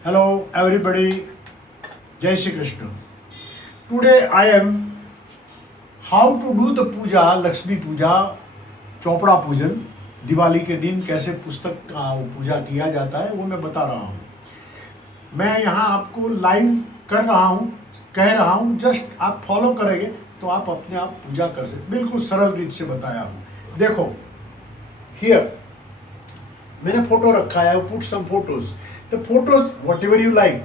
Hello everybody, Jai Shri Krishna. Today I am how to do the puja, Lakshmi puja, Chopra पूजन, दिवाली के दिन कैसे पुस्तक का पूजा किया जाता है वो मैं बता रहा हूँ। मैं यहाँ आपको लाइव कर रहा हूँ, कह रहा हूँ, जस्ट आप फॉलो करेंगे तो आप अपने आप पूजा कर सकते, बिल्कुल सरल रीत से बताया हूँ। देखो हियर मैंने फोटो रखा है, put some photos, the photos whatever you like.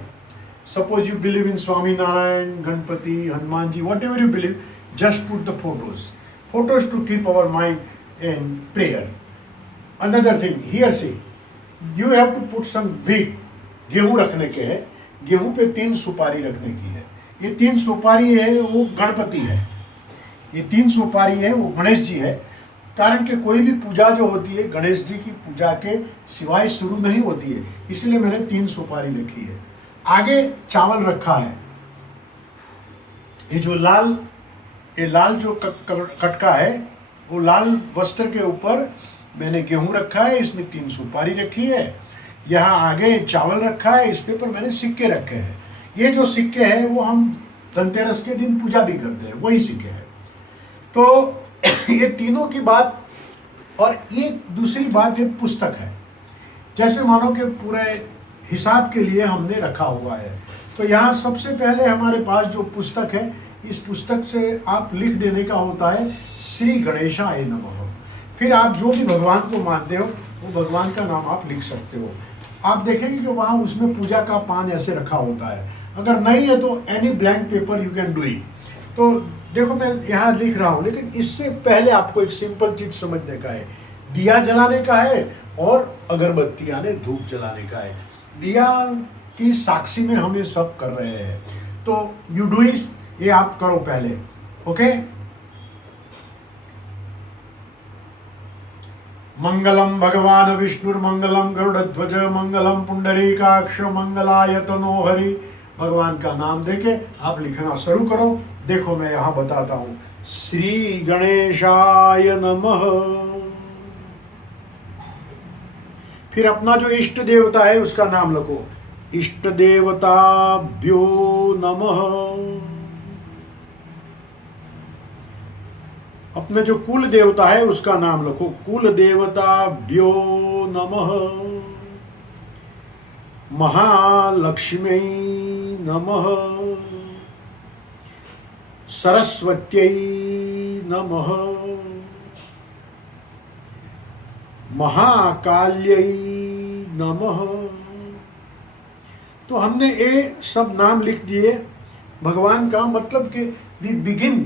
Suppose you believe in Swami Narayan, Ganpati, Hanuman ji, whatever you believe, just put the photos to keep our mind in prayer. Another thing here say you have to put some wheat, गेहूं रखने के है, गेहूं पे 3 सुपारी रखने की है। ये 3 सुपारी है वो गणपति है, ये 3 सुपारी है वो गणेश जी है। कारण कि कोई भी पूजा जो होती है गणेश जी की पूजा के सिवाय शुरू नहीं होती है, इसलिए मैंने 3 सुपारी रखी है। आगे चावल रखा है, ये जो लाल जो कटका है वो लाल वस्त्र के ऊपर मैंने गेहूं रखा है, इसमें 3 सुपारी रखी है। यहाँ आगे चावल रखा है, इस पे पर मैंने सिक्के रखे हैं। ये जो सिक्के हैं वो हम धनतेरस के दिन पूजा भी करते हैं, वही सिक्के हैं। तो ये तीनों की बात, और ये दूसरी बात है पुस्तक है। जैसे मानो कि पूरे हिसाब के लिए हमने रखा हुआ है, तो यहाँ सबसे पहले हमारे पास जो पुस्तक है, इस पुस्तक से आप लिख देने का होता है श्री गणेशाय नमः। फिर आप जो भी भगवान को मानते हो वो भगवान का नाम आप लिख सकते हो। आप देखेंगे कि वहाँ उसमें पूजा का पान ऐसे रखा होता है, अगर नहीं है तो any blank paper you can do it. तो देखो मैं यहाँ लिख रहा हूँ, लेकिन इससे पहले आपको एक सिंपल चीज समझने का है। दिया जलाने का है और अगरबत्ती यानी धूप जलाने का है। दिया की साक्षी में हम ये सब कर रहे हैं, तो यू डू इट, ये आप करो पहले। ओके, मंगलम भगवान विष्णुर्मंगलम गरुड़ध्वज मंगलम पुंडरीकाक्ष मंगलायतनो हरि। भगवान का नाम देके आप लिखना शुरू करो। देखो मैं यहाँ बताता हूँ, श्री गणेशाय नमः। फिर अपना जो इष्ट देवता है उसका नाम लिखो, इष्ट देवताभ्यो नमः। अपने जो कुल देवता है उसका नाम लिखो, कुल देवताभ्यो नमः। महालक्ष्मी नमः, सरस्वत्यै नमः, महाकाल्यै नमः। तो हमने ये सब नाम लिख दिए भगवान का, मतलब कि we begin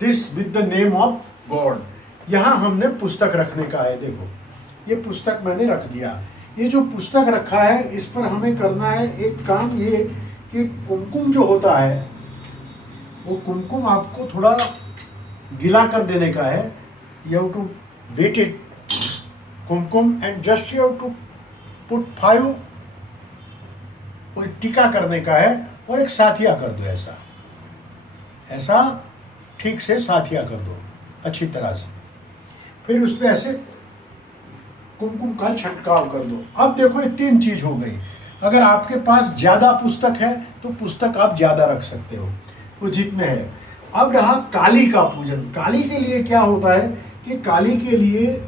this with the name of God. यहाँ हमने पुस्तक रखने का है। देखो ये पुस्तक मैंने रख दिया। ये जो पुस्तक रखा है इस पर हमें करना है एक काम, ये कि कुमकुम जो होता है वो कुमकुम आपको थोड़ा गीला कर देने का है। You have to wet it kumkum and just you have to put 5, और टीका करने का है और एक साथिया कर दो, ऐसा ठीक से साथिया कर दो अच्छी तरह से। फिर उस पर ऐसे कुमकुम का छंटकाव कर दो। अब देखो ये 3 चीज हो गई। अगर आपके पास ज्यादा पुस्तक है तो पुस्तक आप ज्यादा रख सकते हो, वो जितने है। अब रहा काली का पूजन। काली के लिए क्या होता है कि काली के लिए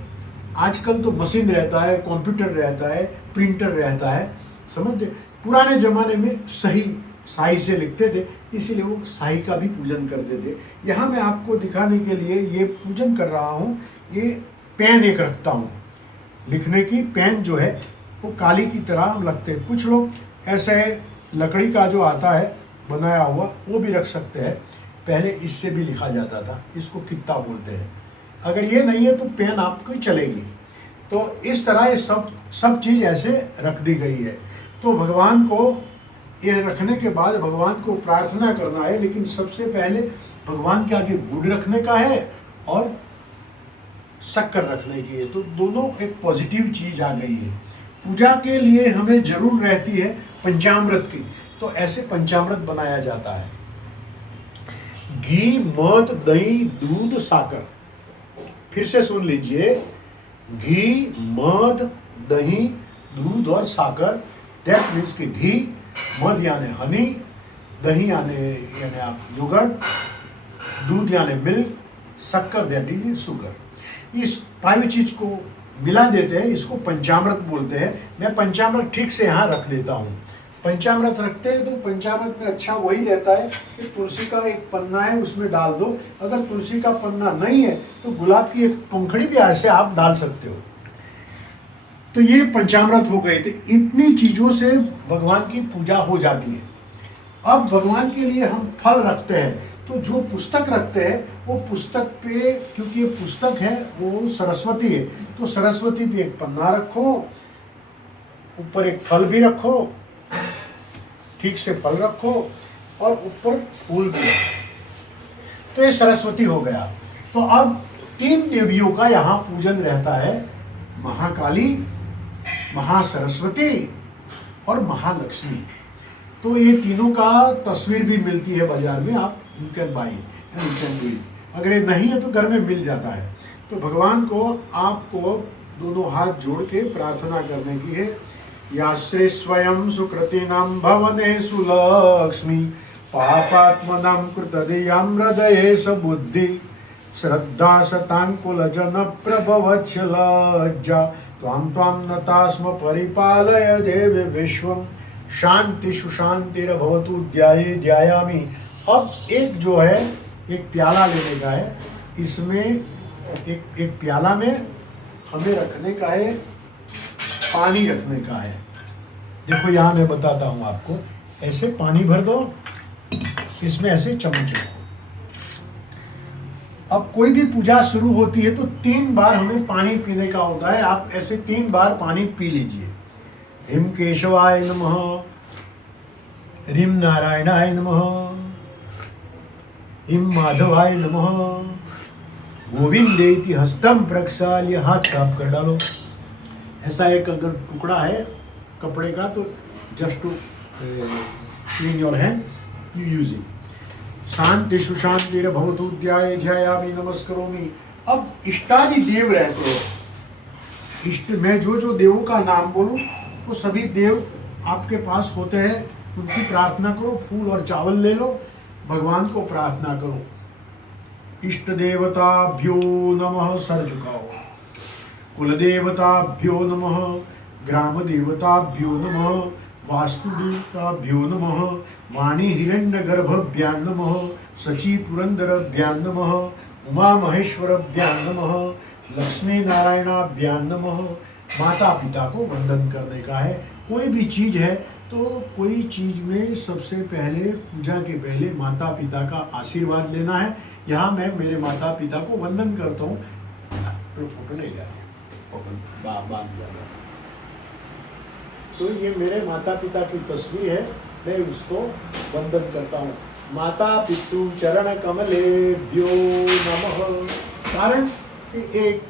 आजकल तो मशीन रहता है, कंप्यूटर रहता है, प्रिंटर रहता है, समझते। पुराने जमाने में स्याही से लिखते थे, इसीलिए वो स्याही का भी पूजन करते थे। यहाँ मैं आपको दिखाने के लिए ये पूजन कर रहा हूँ। ये पेन एक रखता हूँ, लिखने की पेन जो है वो काली की तरह हम लगते हैं। कुछ लोग ऐसे लकड़ी का जो आता है बनाया हुआ वो भी रख सकते हैं। पहले इससे भी लिखा जाता था, इसको कित्ता बोलते हैं। अगर ये नहीं है तो पेन आपको चलेगी। तो इस तरह ये सब चीज़ ऐसे रख दी गई है। तो भगवान को ये रखने के बाद भगवान को प्रार्थना करना है, लेकिन सबसे पहले भगवान के आगे गुड़ रखने का है और शक्कर रखने की है। तो दोनों एक पॉजिटिव चीज आ गई है। पूजा के लिए हमें जरूर रहती है पंचामृत की, तो ऐसे पंचामृत बनाया जाता है। घी, मध, दही, दूध, साकर। फिर से सुन लीजिए, घी, मध, दही, दूध और साकर, दैट मीन्स कि घी, मध यानी हनी, दही यानी आप योगर्ट, दूध यानी मिल्क, शक्कर दैट इज शुगर। इस 5 चीज को मिला देते हैं, इसको पंचामृत बोलते हैं। मैं पंचामृत ठीक से यहाँ रख देता हूँ। पंचामृत रखते हैं तो पंचामृत में अच्छा वही रहता है कि तुलसी का एक पन्ना है उसमें डाल दो। अगर तुलसी का पन्ना नहीं है तो गुलाब की एक पंखड़ी भी ऐसे आप डाल सकते हो। तो ये पंचामृत हो गए थे। इतनी चीजों से भगवान की पूजा हो जाती है। अब भगवान के लिए हम फल रखते हैं, तो जो पुस्तक रखते हैं वो पुस्तक पे, क्योंकि ये पुस्तक है वो सरस्वती है, तो सरस्वती पे एक पन्ना रखो, ऊपर एक फल भी रखो, ठीक से फल रखो और ऊपर फूल भी रखो। तो ये सरस्वती हो गया। तो अब 3 देवियों का यहाँ पूजन रहता है, महाकाली, महासरस्वती और महालक्ष्मी। तो ये तीनों का तस्वीर भी मिलती है बाजार में, आप you can buy and you can do it. अगर ये नहीं है तो घर में मिल जाता है। तो भगवान को आपको दोनों हाथ जोड़ के प्रार्थना करने की है। या श्री स्वयं सुकृतिनां भवनेषु लक्ष्मी पापात्मनां कृतधियां हृदयेषु बुद्धि श्रद्धा शतांकुल जन प्रभवच्छ लज्जा त्वां त्वां नतास्म परिपालय देवी विश्वम शांति सुशांतिर्भवतु ध्याये ध्यायामि। अब एक जो है एक प्याला लेने का है, इसमें एक प्याला में हमें रखने का है, पानी रखने का है। देखो यहाँ मैं बताता हूँ आपको, ऐसे पानी भर दो, इसमें ऐसे चम्मच रखो। अब कोई भी पूजा शुरू होती है तो 3 बार हमें पानी पीने का होता है। आप ऐसे 3 बार पानी पी लीजिए। ह्रीं केशवाय नमः, ह्रीं नारायणाय नमः, ह्रीं माधवाय नमः, गोविंदेति हस्तम प्रक्षाल्य, हाथ साफ कर डालो। ऐसा एक अगर टुकड़ा है कपड़े का तो just to clean your hand, you use it. शांति सुशांतिर्भवतु ध्यायामि नमस्करोमि। अब इष्टादि देव रहते हैं। इष्ट में जो देवों का नाम बोलूं वो सभी देव आपके पास होते हैं, उनकी प्रार्थना करो। फूल और चावल ले लो, भगवान को प्रार्थना करो। इष्ट देवताभ्यो नमः, सर झुकाओ। कुल देवताभ्यो नमः, ग्राम देवताभ्यो नमः, वास्तु देवताभ्यो नमः, वाणी हिरण्यगर्भभ्यां नमः, सची पुरंदरभ्यां नमः, उमा महेश्वरभ्यां नमः, लक्ष्मी नारायणाभ्यां नमः। माता पिता को वंदन करने का है। कोई भी चीज है तो कोई चीज में सबसे पहले पूजा के पहले माता पिता का आशीर्वाद लेना है। यहाँ मैं मेरे माता पिता को वंदन करता हूँ। फोटो नहीं जा रही, तो ये मेरे माता पिता की तस्वीर है, मैं उसको वंदन करता हूँ। माता पितृ चरण कमलेभ्यो नमः। कारण एक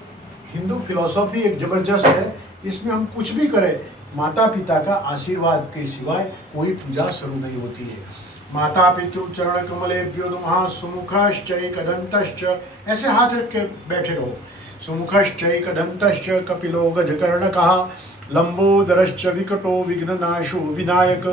हिंदू फिलॉसफी एक जबरदस्त है, इसमें हम कुछ भी करें माता पिता का आशीर्वाद के सिवाय कोई पूजा शुरू नहीं होती है। माता पितृ चरण कमलेभ्यो नमः। सुमुखश्चैकदन्तश्च, ऐसे हाथ रख के बैठे रहो। सुमुखश्चैकदन्तश्च कपिलो गजकर्णकः, लंबोदरश्च विकटो विघ्ननाशो विनायक,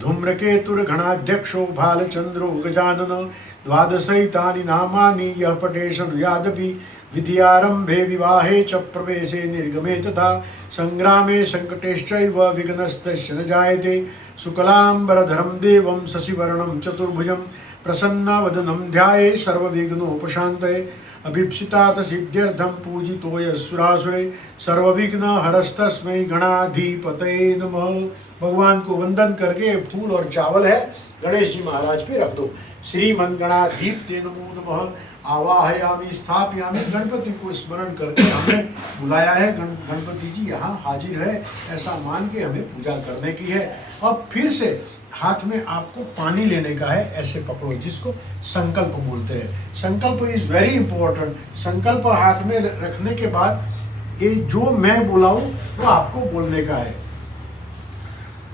धूम्रकेतुर्गणाध्यक्षो भालचंद्रो गजानन। द्वादशैतानि नामानि यः पठेशनुयादपि, विद्यारंभे विवाहे च प्रवेशे निर्गमे तथा, संग्रामे संकटेश्चैव विघ्नस्तस्य न जायते। शुक्लांबरधरं देवं शशिवर्णं चतुर्भुजं, प्रसन्नवदनं ध्याये सर्वविघ्नोपशान्तये। अभीप्सितात सिद्ध्यर्थं पूजितो यस्सुरासुरे, सर्वविघ्न हरस्तस्मै गणाधिपतये नमः। भगवान को वंदन करके फूल और चावल है गणेश जी महाराज पे रख दो। श्रीमन गणाधिपते नमो नमः। आवाहयामि स्थापयामि। गणपति को स्मरण करके हमें बुलाया है, गणपति जी यहाँ हाजिर है, ऐसा मान के हमें पूजा करने की है। अब फिर से हाथ में आपको पानी लेने का है, ऐसे पकड़ो, जिसको संकल्प बोलते हैं। संकल्प इज वेरी इंपॉर्टेंट। संकल्प हाथ में रखने के बाद ये जो मैं बोलाऊं वो आपको बोलने का है।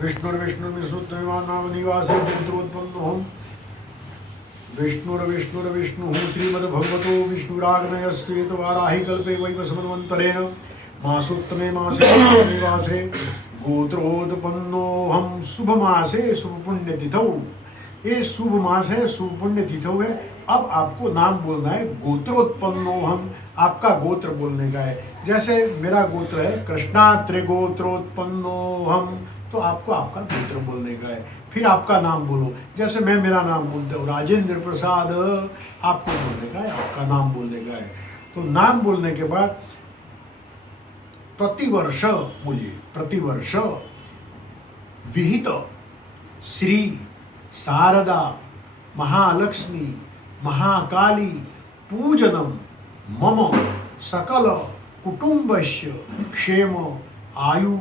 विष्णुर्विष्णुर्विष्णु निवासे पुत्रोत्पन्नो, विष्णुर्विष्णुर्विष्णु श्रीमद्भगवतो विष्णुराग्नयस्वेतवाराहि कल्पे वैवस्वन्वन्तरेण मासोत्तमे मासे निवासे गोत्रोत्पन्नो हम शुभ मासे शुभ पुण्य तिथौ। ये शुभ मास है, शुभ पुण्य तिथौ है। अब आपको नाम बोलना है गोत्रोत्पन्नो हम, आपका गोत्र बोलने का है। जैसे मेरा गोत्र है कृष्णा त्रिगोत्रोत्पन्नो हम, तो आपको आपका गोत्र बोलने का है। फिर आपका नाम बोलो, जैसे मैं मेरा नाम बोलता हूँ राजेंद्र प्रसाद, आपको बोलने का है, आपका नाम बोलने का है। तो नाम बोलने के बाद प्रतिवर्ष बोलिए, प्रतिवर्ष विहित श्री शारदा महालक्ष्मी महाकाली पूजनम मम सकल कुटुंबस्य क्षेम आयु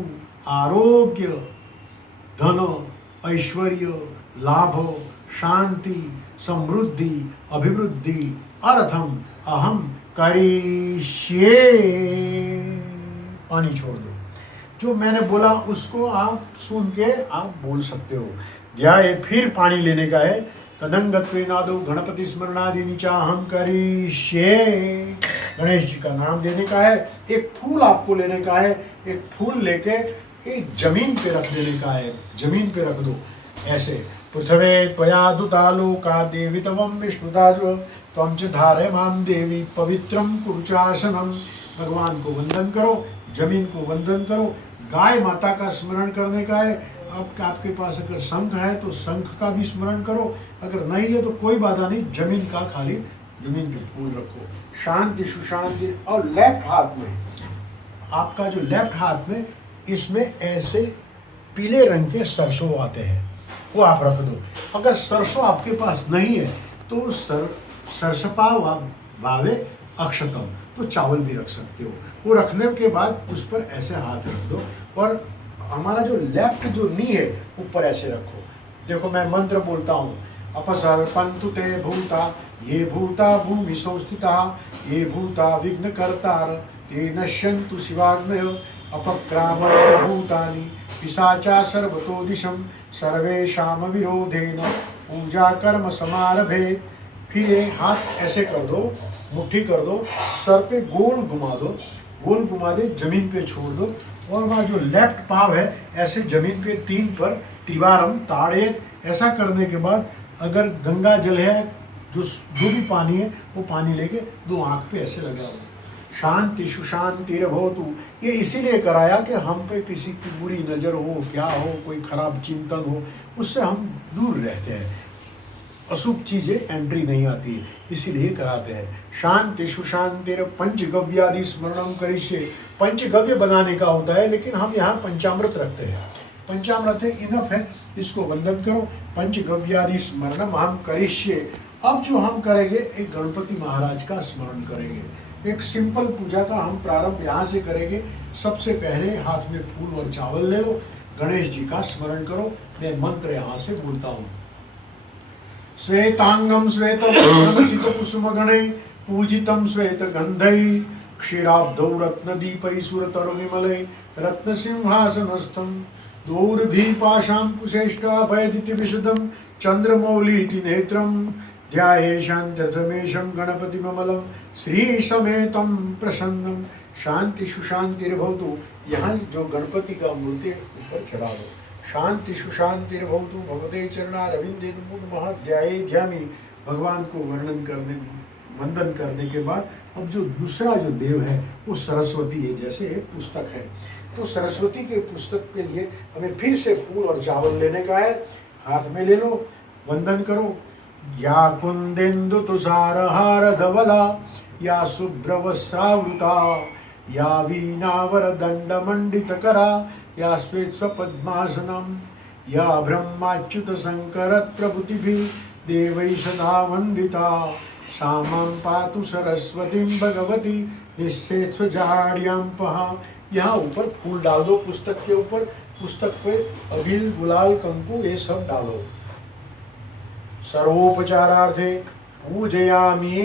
आरोग्य धन ऐश्वर्य लाभ शांति समृद्धि अभिवृद्धि अर्थम अहम करिष्ये। पानी छोड़ दो। जो मैंने बोला उसको आप सुन के आप बोल सकते हो। ध्याय, फिर पानी लेने का है। तदंगत्वेनादो गणपति स्मरणादि चाहम करिष्ये। गणेश जी का नाम देने का है। एक फूल आपको लेने का है। एक फूल लेके एक जमीन पे रख देने का है। जमीन पे रख दो ऐसे। पृथ्वे त्वया दुता लोका देवी तवम विष्णुदाद्र त्वं च धारय माम देवी पवित्रम कुरुचासनम। भगवान को वंदन करो, जमीन को वंदन करो। गाय माता का स्मरण करने का है। अब आपके पास अगर शंख है तो शंख का भी स्मरण करो, अगर नहीं है तो कोई बाधा नहीं, जमीन का खाली जमीन पे फूल रखो। शांति सुशांति। और लेफ्ट हाथ में, आपका जो लेफ्ट हाथ में, इसमें ऐसे पीले रंग के सरसों आते हैं, वो आप रख दो। अगर सरसों आपके पास नहीं है तो सरसपा भावे अक्षतम, तो चावल भी रख सकते हो। वो रखने के बाद उस पर ऐसे हाथ रख दो और हमारा जो लेफ्ट जो नी है ऊपर ऐसे रखो। देखो मैं मंत्र बोलता हूँ। अपसर्पन्तु ते भूता ये भूता भूमि संस्थिता ये भूता विघ्न कर्तार ते नश्यन्तु शिवाग्नयो अपक्रामन्तु भूतानि पिशाचा सर्वतो दिशं सर्वेषां विरोधेन पूजा कर्म समारभे। फिर ये हाथ ऐसे कर दो, मुट्ठी कर दो, सर पे गोल घुमा दो, गोल घुमा दे, जमीन पे छोड़ दो। और वहाँ जो लेफ्ट पाँव है ऐसे जमीन पे तीन पर त्रिवारम ताड़े। ऐसा करने के बाद अगर गंगा जल है, जो भी पानी है वो पानी लेके दो आँख पे ऐसे लगाओ। शांति सुशांति रभोतु। ये इसीलिए कराया कि हम पे किसी की बुरी नज़र हो, क्या हो, कोई खराब चिंतन हो, उससे हम दूर रहते हैं। अशुभ चीज़ें एंट्री नहीं आती है, इसीलिए कराते हैं। शांति सुशांतिर पंचगव्यादि स्मरणम करिष्ये। पंचगव्य बनाने का होता है, लेकिन हम यहाँ पंचामृत रखते हैं। पंचामृत है, इनफ है, इसको वंदन करो। पंचगव्यादि स्मरणम हम करिष्ये। अब जो हम करेंगे एक गणपति महाराज का स्मरण करेंगे। एक सिंपल पूजा का हम प्रारंभ यहाँ से करेंगे। सबसे पहले हाथ में फूल और चावल ले लो, गणेश जी का स्मरण करो। मैं मंत्र यहाँ से बोलता हूँ। श्वेतांगम श्वेतवस्त्रं चितकुसुमगणै पूजितं श्वेतगन्धै क्षीराब्धौ रत्नदीपै सुरतरुविमलै रत्नसिंहासनस्थं दोर्भिपाशाङ्कुशेष्टाभयदिति विशुद्धं चन्द्रमौलीति नेत्रं ध्याये शान्त्यर्थमेशं गणपतिममलं श्रीसमेतं प्रसन्नं। शांति सुशांतिर्भवतु। यहाँ जो गणपति का मूर्ति ऊपर चढ़ा दो। शांति सुशांतिर्भवतु भगवते चरणारविंदे नमः ध्याये ध्यामि। भगवान को वंदन करने के बाद अब जो दूसरा जो देव है वो सरस्वती है। जैसे एक पुस्तक है, तो सरस्वती के पुस्तक के लिए हमें फिर से फूल और चावल लेने का है। हाथ में ले लो, वंदन करो। या कुंदेन्दु तुषारहार धवला या शुभ्रवस्त्रावृता या वीणावर दंडमंडितकरा या श्वेतपद्मासनम या ब्रह्माच्युत शंकर प्रभृतिभिः देवैः सदा वंदिता सा मां पातु सरस्वतीं भगवती निश्चेत्स्वजाड्यां पहा। यहाँ ऊपर फूल डाल दो पुस्तक के ऊपर। पुस्तक पे अबील गुलाल कंकु ये सब डालो। सर्वोपचारार्थे पूजयामि।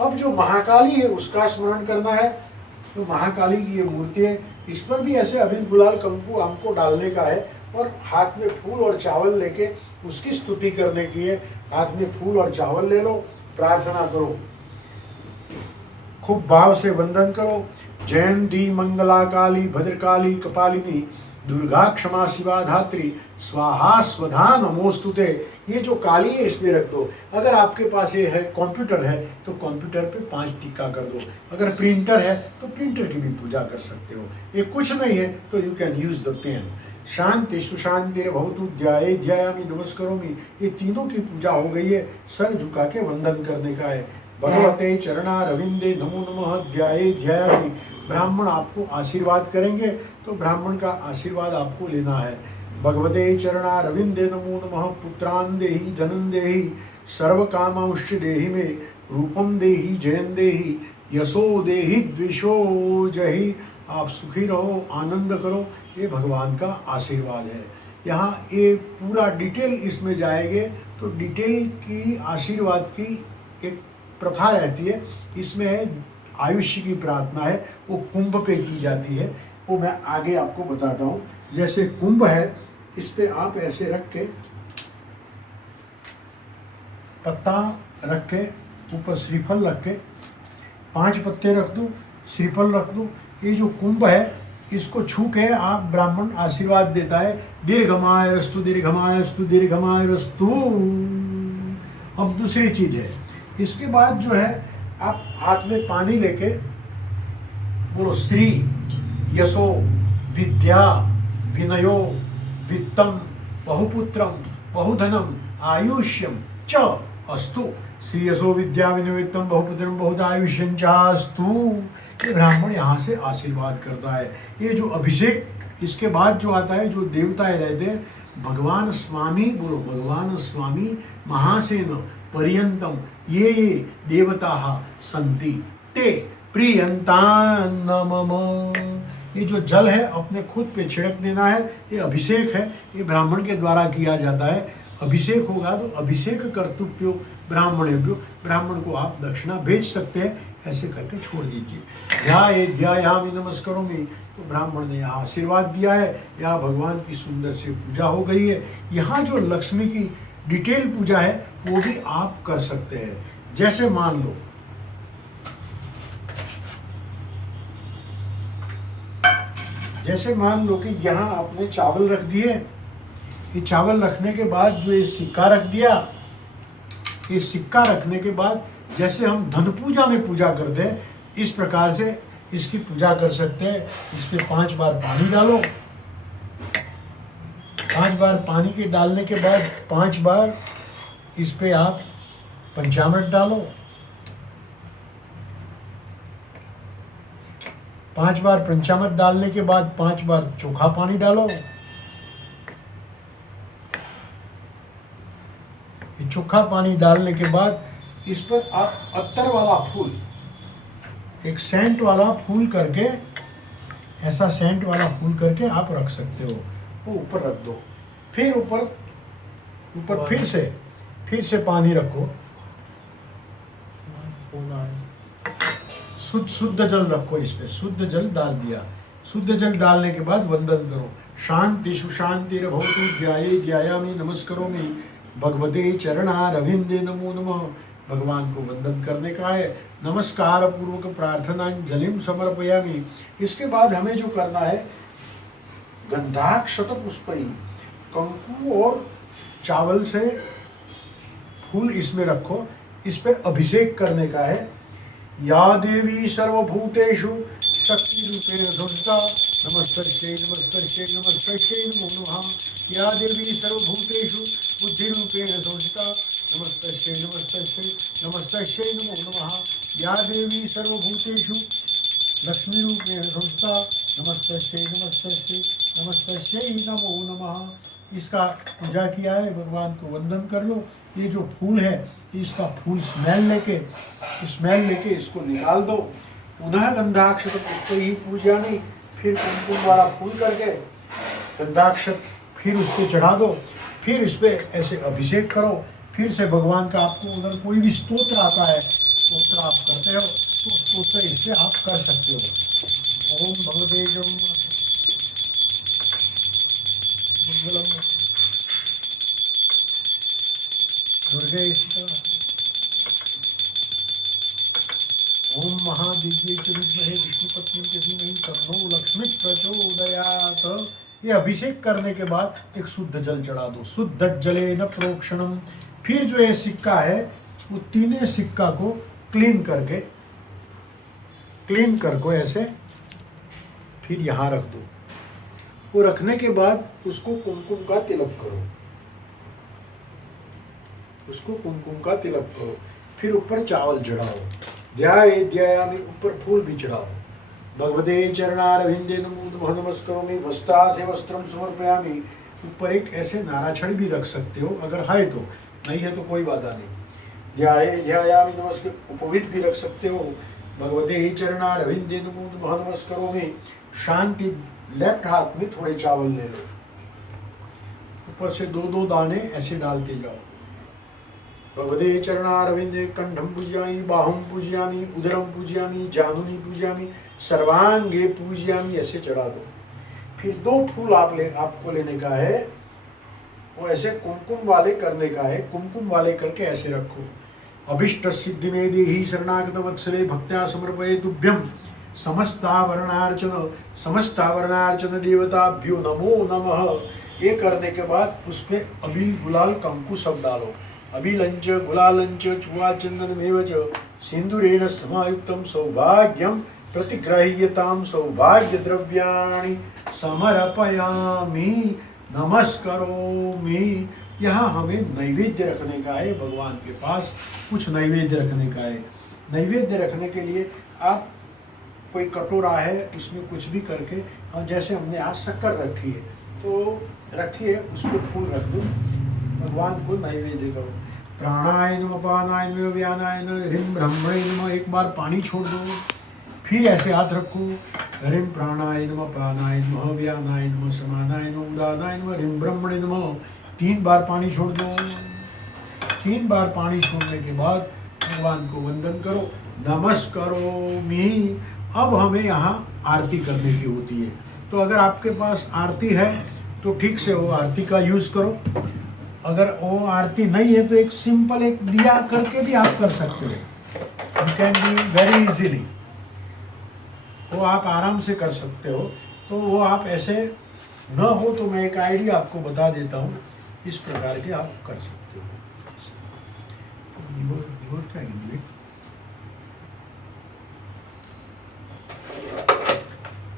अब जो महाकाली है उसका स्मरण करना है। तो महाकाली की ये मूर्ति है, इस पर भी ऐसे अबील गुलाल कंकु हमको डालने का है और हाथ में फूल और चावल लेके उसकी स्तुति करने की है। हाथ में फूल और चावल ले लो, प्रार्थना करो, खूब भाव से वंदन करो। जयंती मंगला काली भद्रकाली कपालिनी दुर्गा क्षमा शिवा धात्री स्वाहा स्वधा नमोस्तुते। ये जो काली है इसमें रख दो। अगर आपके पास ये है कंप्यूटर है तो कंप्यूटर पे 5 टिक्का कर दो। अगर प्रिंटर है तो प्रिंटर की भी पूजा कर सकते हो। ये कुछ नहीं है तो you can use the pen. शांति सुशांति भवतु ध्याये ध्यायामि नमस्करोमि, ये तीनों की पूजा हो गई है। सर झुका के वंदन करने का है। भगवते चरणा रविंदे नमो नमः ध्याये ध्यायामि। ब्राह्मण आपको आशीर्वाद करेंगे तो ब्राह्मण का आशीर्वाद आपको लेना है। भगवते चरणा रविंदे नमो नमः पुत्रान देहि धनं देहि सर्व कामांश्च देहि मे रूपम देहि जयं देहि यशो देहि द्विषो जहि। आप सुखी रहो, आनंद करो, ये भगवान का आशीर्वाद है। यहाँ ये पूरा डिटेल इसमें जाएंगे तो डिटेल की आशीर्वाद की एक प्रथा रहती है। इसमें है आयुष्य की प्रार्थना है, वो कुंभ पे की जाती है, वो मैं आगे आपको बताता हूँ। जैसे कुंभ है, इस पे आप ऐसे रख के पत्ता रख के ऊपर श्रीफल रख के 5 पत्ते रख दो, श्रीफल रख दो। ये जो कुंभ है इसको छू के आप ब्राह्मण आशीर्वाद देता है, दीर्घमायस्तु दीर्घमायस्तु दीर्घमायस्तु। अब दूसरी चीज है, इसके बाद जो है आप हाथ में पानी लेके बोलो श्री यशो विद्या विनयो वित्तम बहुपुत्रम बहुधनम आयुष्यम च अस्तु। श्री यशो विद्या विनयो वित्तम बहुपुत्रम बहुधायुष्यम च अस्तु। ये ब्राह्मण यहाँ से आशीर्वाद करता है। ये जो अभिषेक इसके बाद जो आता है, जो देवताएं रहते हैं, भगवान स्वामी बोलो, भगवान स्वामी महासेन पर्यंतम ये देवता संति ते प्रियंतान मम। ये जो जल है अपने खुद पे छिड़क देना है, ये अभिषेक है, ये ब्राह्मण के द्वारा किया जाता है। अभिषेक होगा तो अभिषेक कर्तव्यो ब्राह्मणेभ्यो, ब्राह्मण को आप दक्षिणा भेज सकते हैं। ऐसे करके छोड़ दीजिए। ध्याये ध्यायामि नमस्करोमि, तो ब्राह्मण ने यहाँ आशीर्वाद दिया है, यहाँ भगवान की सुंदर से पूजा हो गई है। यहाँ जो लक्ष्मी की डिटेल पूजा है वो भी आप कर सकते हैं। जैसे मान लो कि यहाँ आपने चावल रख दिए। ये चावल रखने के बाद जो ये सिक्का रख दिया, ये सिक्का रखने के बाद जैसे हम धन पूजा में पूजा करते हैं, इस प्रकार से इसकी पूजा कर सकते हैं। इस पे 5 बार पानी डालो। 5 बार पानी के डालने के बाद 5 बार इस पे आप पंचामृत डालो। 5 बार पंचामृत डालने के बाद 5 बार चोखा पानी डालो। ये चोखा पानी डालने के बाद इस पर आप अत्तर वाला फूल, एक सेंट वाला फूल करके, ऐसा सेंट वाला फूल करके आप रख सकते हो। वो ऊपर रख दो। फिर ऊपर फिर से पानी रखो। शुद्ध जल रखो। इस पे शुद्ध जल डाल दिया। शुद्ध जल डालने के बाद वंदन करो। शांति सुशांति भवतु ध्याये ध्यायामि नमस्करोमि भगवते चरणा रविंदे नमो नमः। भगवान को वंदन करने का है। नमस्कार पूर्वक प्रार्थनांजलिम समर्पयामि। इसके बाद हमें जो करना है, गंधाक्षत पुष्पई, कंकु और चावल से फूल इसमें रखो। इस पर अभिषेक करने का है। या देवी सर्वभूतेषु शक्ति रूपेण संस्थिता नमस्तस्यै नमस्तस्यै नमस्तस्यै नमो नमः। या देवी सर्वभूतेषु बुद्धि रूपेण संस्थिता नमस्तस्यै नमस्तस्यै नमस्तस्यै नमो नमः। या देवी सर्वभूतेषु लक्ष्मी रूपेण संस्थिता नमस्तस्यै नमस्तस्यै नमस्तस्यै नमो नमः। इसका पूजा किया है, भगवान को वंदन कर लो। ये जो फूल है, इसका फूल स्मेल लेके इसको निकाल दो। पुनः गंधाक्षत पुष्प ही पूजा नहीं, फिर कुमकुम वाला फूल करके गंधाक्षत फिर उस पर चढ़ा दो। फिर इस पर ऐसे अभिषेक करो। फिर से भगवान का आपको अगर कोई भी स्तोत्र आता है, स्तोत्र आप करते हो तो स्तोत्र इससे आप कर सकते हो। ओम भगवते मंगलम दुर्गे ओम महादिव्य च विद्महे विष्णुपत्नी च धीमहि तन्नो लक्ष्मी प्रचोदयात्। ये अभिषेक करने के बाद एक शुद्ध जल चढ़ा दो। शुद्ध जले न प्रोक्षणम। फिर जो ये सिक्का है वो तीनों सिक्का को क्लीन करके ऐसे फिर यहाँ रख दो। वो रखने के बाद उसको कुमकुम का तिलक करो, फिर ऊपर चावल चढ़ाओ। ध्यायामि, ऊपर फूल भी चढ़ाओ। भगवते चरणारविंदे नमो नमस्करोमि वस्त्रार्थे वस्त्रम समर्पयामि। ऊपर एक ऐसे नाराछड़ी भी रख सकते हो अगर है तो, नहीं है तो कोई बाधा नहीं। ध्यायामि नमस्कार, उपवित भी रख सकते हो। भगवते चरणारविंदे नमो नमस्करोमि। शांति, लेफ्ट हाथ में थोड़े चावल ले लो, ऊपर से 2-2 दाने ऐसे डालते जाओ। भगवते चरणारविंदे कंठम पूजयामि, बाहुम पूजयामि, उदरम पूजयामि, जानुनी पूजयामि, सर्वांगे पूजयामि, ऐसे चढ़ा दो। फिर 2 फूल आपको लेने का है, वो ऐसे कुमकुम वाले करने का है। कुमकुम वाले करके ऐसे रखो। अभिष्ट सिद्धि में देहि शरणागत वत्सले भक्त्या समर्पये तुभ्यम समस्तावरणार्चन देवताभ्यो नमो नमः। ये करने के बाद उसमें अबील गुलाल कंकु सब डालो। अबीलंच गुलालंच चुआ चंदनमेव च सिंदूरेण समायुक्तं सौभाग्यं प्रतिग्रह्यतां सौभाग्य द्रव्याणि समर्पयामि नमस्करोमि। यहाँ हमें नैवेद्य रखने का है, भगवान के पास कुछ नैवेद्य रखने का है। नैवेद्य रखने के लिए आप कोई कटोरा है उसमें कुछ भी करके, और जैसे हमने आज शक्कर रखी है तो रखिए, उस पर फूल रख दो, भगवान को नैवेद्य करो। प्राणाय नमः, अपानाय नमः, व्यानाय नमः, ह्रीं ब्रह्मणे नमः। एक बार पानी छोड़ दो, फिर ऐसे हाथ रखो। ह्रीं प्राणाय नमः, अपानाय नमः, व्यानाय नमः, समानाय नमः, उदानाय नमः, ह्रीं ब्रह्मणे नमः। 3 बार पानी छोड़ दो। 3 बार पानी छोड़ने के बाद भगवान को वंदन करो, नमस्करोमि। अब हमें यहाँ आरती करने की होती है, तो अगर आपके पास आरती है तो ठीक से वो आरती का यूज़ करो। अगर वो आरती नहीं है तो एक सिंपल एक दिया करके भी आप कर सकते हो। You can be very easily, वो आप आराम से कर सकते हो। तो वो आप ऐसे न हो तो मैं एक आइडिया आपको बता देता हूँ, इस प्रकार के आप कर सकते हो।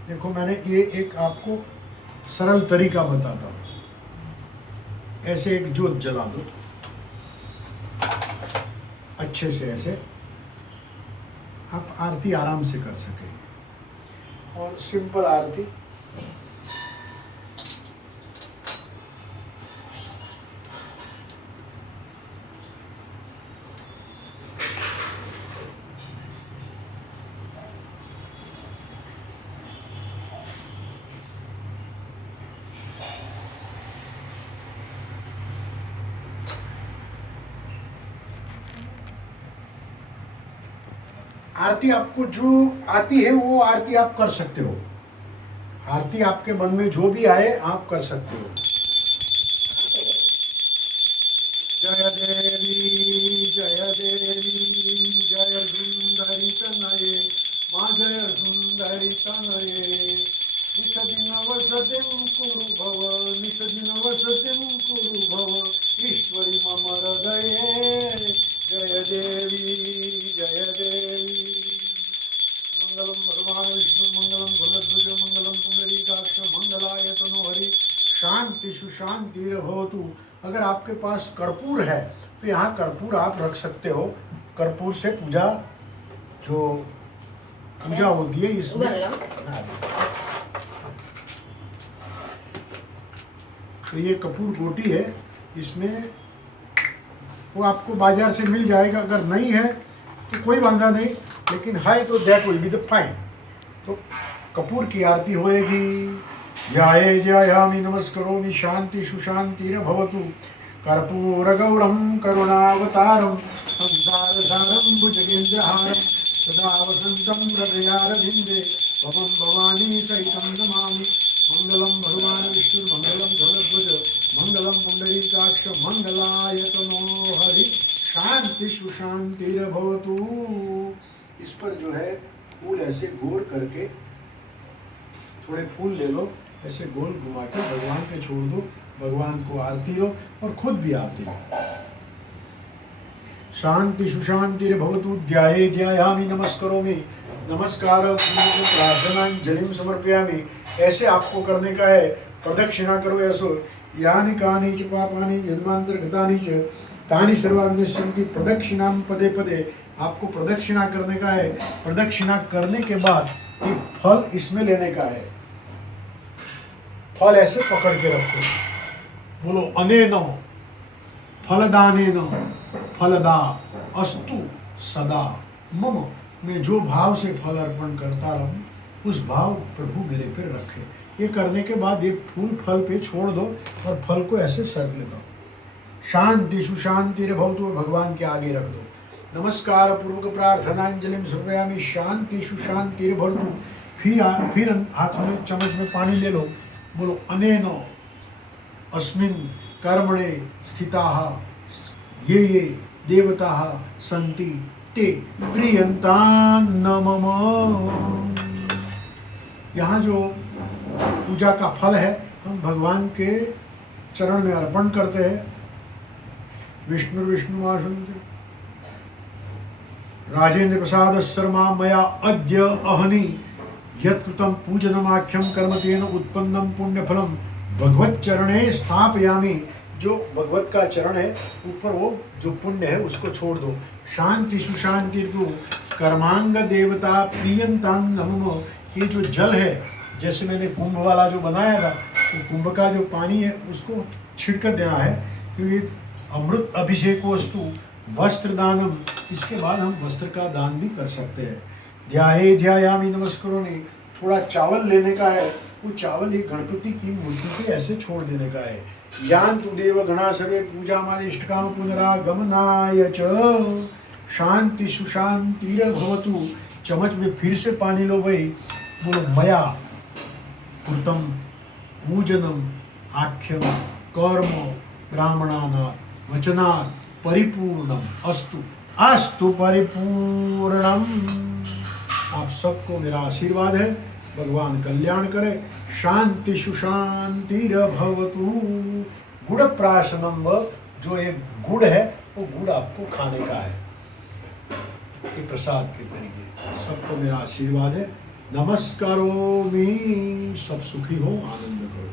देखो मैंने ये एक आपको सरल तरीका बताता हूँ। ऐसे एक जोत जला दो अच्छे से, ऐसे आप आरती आराम से कर सकेंगे। और सिंपल आरती, आरती आपको जो आती है वो आरती आप कर सकते हो। आरती आपके मन में जो भी आए आप कर सकते हो। जय देवी जय सुंदरी तनये माँ जय सुंदरी तनये। निषदिन वसतिं कुरु भव, निषदिन वसतिं कुरु भव, ईश्वरी मम हृदये। जय देवी जय देवी। मंगलम भगवान विष्णु मंगलम ध्वजध्वज मंगलम पुंडरीकाक्ष मंगलाय तनोहरि। शांति सुशांतिर्भवतु। अगर आपके पास कर्पूर है तो यहाँ कर्पूर आप रख सकते हो। कर्पूर से पूजा जो पूजा होती है इसमें। तो ये कपूर गोटी है, इसमें वो आपको बाजार से मिल जाएगा। अगर नहीं है तो कोई वांधा नहीं, लेकिन है तो that will be the fine. तो कपूर की आरती होएगी। ध्याये ध्यायामि नमस्करोमि शांति सुशांतिर्भवतु। कर्पूर गौरम करुणावतारम संसारसारं भुजगेन्द्रहारं सदा वसन्तं हृदयारविन्दे त्वं भवानी सहितं नमामि। मंगलम भगवान विष्णु मंगलम ध्वजध्वज मंगलम पुंडरीकाक्ष मंगलाय तनोहरि। शांति सुशांतिर्भवतु। इस पर जो है फूल ऐसे गोर करके थोड़े फूल ले लो ऐसे गोल घुमा के भगवान पे छोड़ दो, भगवान को आरती लो और खुद भी आरती लो। शांति सुशांति भवतु। ध्याये ध्यायामि नमस्करोमि। नमस्कार प्रार्थनांजलिं समर्पयामि। ऐसे आपको करने का है। प्रदक्षिणा करो ऐसो। यानि कानि च पापानि जन्मांतरगतानि च तानि सर्वाणि नश्यन्ति प्रदक्षिणां पदे पदे। आपको प्रदक्षिणा करने का है। प्रदक्षिणा करने के बाद एक फल इसमें लेने का है। फल ऐसे पकड़ के रखो, बोलो अनेनो फलदानेनो फलदा अस्तु सदा मम। मैं जो भाव से फल अर्पण करता रहूं, उस भाव प्रभु मेरे पे रखे। ये करने के बाद एक फूल फल पे छोड़ दो और फल को ऐसे सर्कल करो। शांति सुशांति भवतु, भगवान के आगे रख दो। नमस्कार पूर्वक प्रार्थनांजलिं समर्पयामि। शांति सुशांति भवतु। फिर हाथ में चम्मच में पानी ले लो, बोलो अनेनो अस्मिन् कर्मणे स्थिताः ये देवताः सन्ति ते प्रियन्तान् मम। यहाँ जो पूजा का फल है हम भगवान के चरण में अर्पण करते हैं। विष्णु विष्णुमाशुन्ते राजेंद्र प्रसाद शर्मा मया अद्य अहनि यत्कृतं पूजनमाख्यं कर्म तेन उत्पन्नं पुण्यफलम भगवत चरणे स्थापयामि। जो भगवत का चरण है ऊपर वो जो पुण्य है उसको छोड़ दो। शांति सुशांति तु कर्मांग देवता प्रियंतां नमो। ये जो जल है, जैसे मैंने कुंभ वाला जो बनाया था, तो कुंभ का जो पानी है उसको छिड़क देना है, क्योंकि अमृत अभिषेकोस्तु वस्त्र दानम। इसके बाद हम वस्त्र का दान भी कर सकते हैं। ध्याये ध्यायामि नमस्करोमि। थोड़ा चावल लेने का है, वो चावल एक गणपति की मूर्ति पे ऐसे छोड़ देने का है। यान्तु देव गणा सर्वे पूजामादिष्टकाम पुनरागमनाय च। शांति सुशांतिर्भवतु। चम्मच में फिर से पानी लो भाई, बोलो मया कृतं पूजनम आख्यम कर्म ब्राह्मणानां वचनात् परिपूर्णम अस्तु अस्तु परिपूर्णम। आप सबको मेरा आशीर्वाद है। भगवान कल्याण करे। शांति सुशांतिर्भवतु। गुड़ प्राशनम, जो एक गुड़ है वो गुड़ आपको खाने का है, ये प्रसाद के तरीके। सबको मेरा आशीर्वाद है। नमस्कारोमि। सब सुखी हो, आनंद करो।